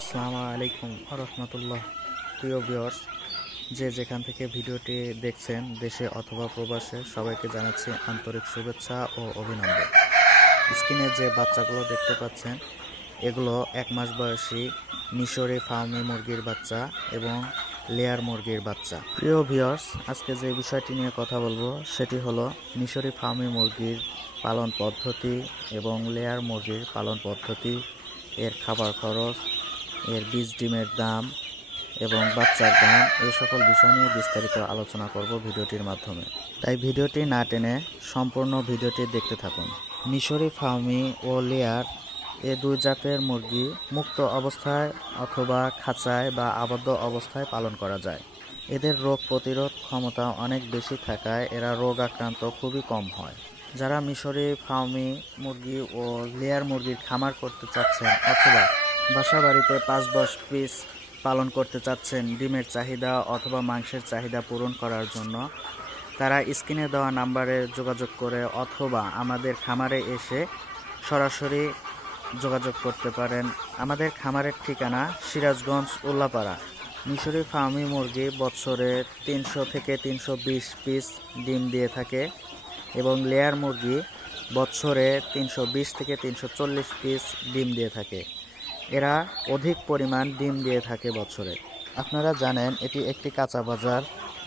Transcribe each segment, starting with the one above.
আসসালামু আলাইকুম রহমতুল্লাহ প্রিয় ভিউয়ার্স, যে যেখান থেকে ভিডিওটি দেখছেন, দেশে অথবা প্রবাসে, সবাইকে জানাচ্ছি আন্তরিক শুভেচ্ছা ও অভিনন্দন। স্ক্রিনে যে বাচ্চাগুলো দেখতে পাচ্ছেন, এগুলো এক মাস বয়সী মিশরি ফার্মি মুরগির বাচ্চা এবং লেয়ার মুরগির বাচ্চা। প্রিয় ভিউয়ার্স, আজকে যে বিষয়টি নিয়ে কথা বলব, সেটি হলো মিশরি ফার্মি মুরগির পালন পদ্ধতি এবং লেয়ার মুরগির পালন পদ্ধতি, এর খাবার খরচ এর বীজ, ডিমের দাম এবং বাচ্চার দাম এই সকল বিষয় নিয়ে বিস্তারিত আলোচনা করব ভিডিওটির মাধ্যমে। তাই ভিডিওটি না টেনে সম্পূর্ণ ভিডিওটি দেখতে থাকুন। মিশরি ফার্মি ও লেয়ার এ দুই জাতের মুরগি মুক্ত অবস্থায় অথবা খাঁচায় বা আবদ্ধ অবস্থায় পালন করা যায়। এদের রোগ প্রতিরোধ ক্ষমতা অনেক বেশি থাকায় এরা রোগ আক্রান্ত খুবই কম হয়। যারা মিশরি ফার্মি মুরগি ও লেয়ার মুরগির খামার করতে চাচ্ছেন অথবা বাসা বাড়িতে পাঁচ দশ পিস পালন করতে চাচ্ছেন ডিমের চাহিদা অথবা মাংসের চাহিদা পূরণ করার জন্য। তারা স্ক্রিনে দেওয়া নাম্বারে যোগাযোগ করে অথবা আমাদের খামারে এসে সরাসরি যোগাযোগ করতে পারেন। আমাদের খামারের ঠিকানা সিরাজগঞ্জ, উল্লাপাড়া। মিশরি ফার্মি মুরগি বছরে তিনশো থেকে তিনশো বিশ পিস ডিম দিয়ে থাকে এবং লেয়ার মুরগি বছরে তিনশো বিশ থেকে তিনশো চল্লিশ পিস ডিম দিয়ে থাকে। এরা অধিক পরিমাণ ডিম দিয়ে থাকে বছরে। আপনারা জানেন এটি একটি কাঁচা বাজার,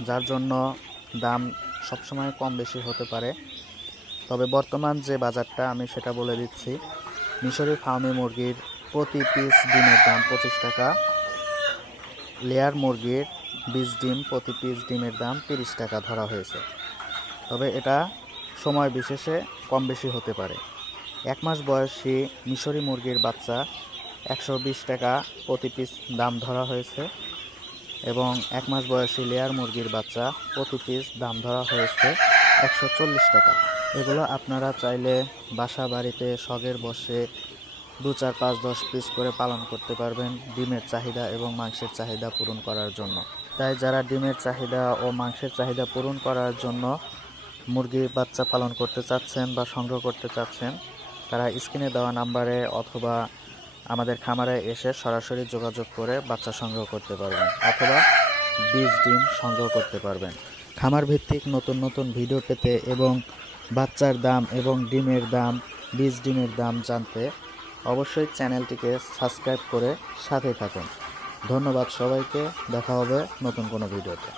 যার জন্য দাম সবসময় কম বেশি হতে পারে। তবে বর্তমান যে বাজারটা, আমি সেটা বলে দিচ্ছি। মিশরি ফার্মি মুরগির প্রতি পিস ডিমের দাম পঁচিশ টাকা। লেয়ার মুরগির বিশ ডিম প্রতি পিস ডিমের দাম তিরিশ টাকা ধরা হয়েছে। তবে এটা সময় বিশেষে কম বেশি হতে পারে। এক মাস বয়সী মিশরি মুরগির বাচ্চা একশো বিশ টাকা প্রতি পিস দাম ধরা হয়েছে এবং এক মাস বয়সী লেয়ার মুরগির বাচ্চা প্রতি পিস দাম ধরা হয়েছে একশো চল্লিশ টাকা। এগুলো আপনারা চাইলে বাসা বাড়িতে শখের বসে দু চার পাঁচ দশ পিস করে পালন করতে পারবেন ডিমের চাহিদা এবং মাংসের চাহিদা পূরণ করার জন্য। তাই যারা ডিমের চাহিদা ও মাংসের চাহিদা পূরণ করার জন্য মুরগির বাচ্চা পালন করতে চাচ্ছেন বা সংগ্রহ করতে চাচ্ছেন, তারা স্ক্রিনে দেওয়া নাম্বারে অথবা আমাদের খামারে এসে সরাসরি যোগাযোগ করে বাচ্চা সংগ্রহ করতে পারবেন অথবা বীজ, ডিম সংগ্রহ করতে পারবেন। খামার ভিত্তিক নতুন নতুন ভিডিও পেতে এবং বাচ্চার দাম এবং ডিমের দাম, বীজ, ডিমের দাম জানতে অবশ্যই চ্যানেলটিকে সাবস্ক্রাইব করে সাথে থাকুন। ধন্যবাদ সবাইকে, দেখা হবে নতুন কোনো ভিডিওতে।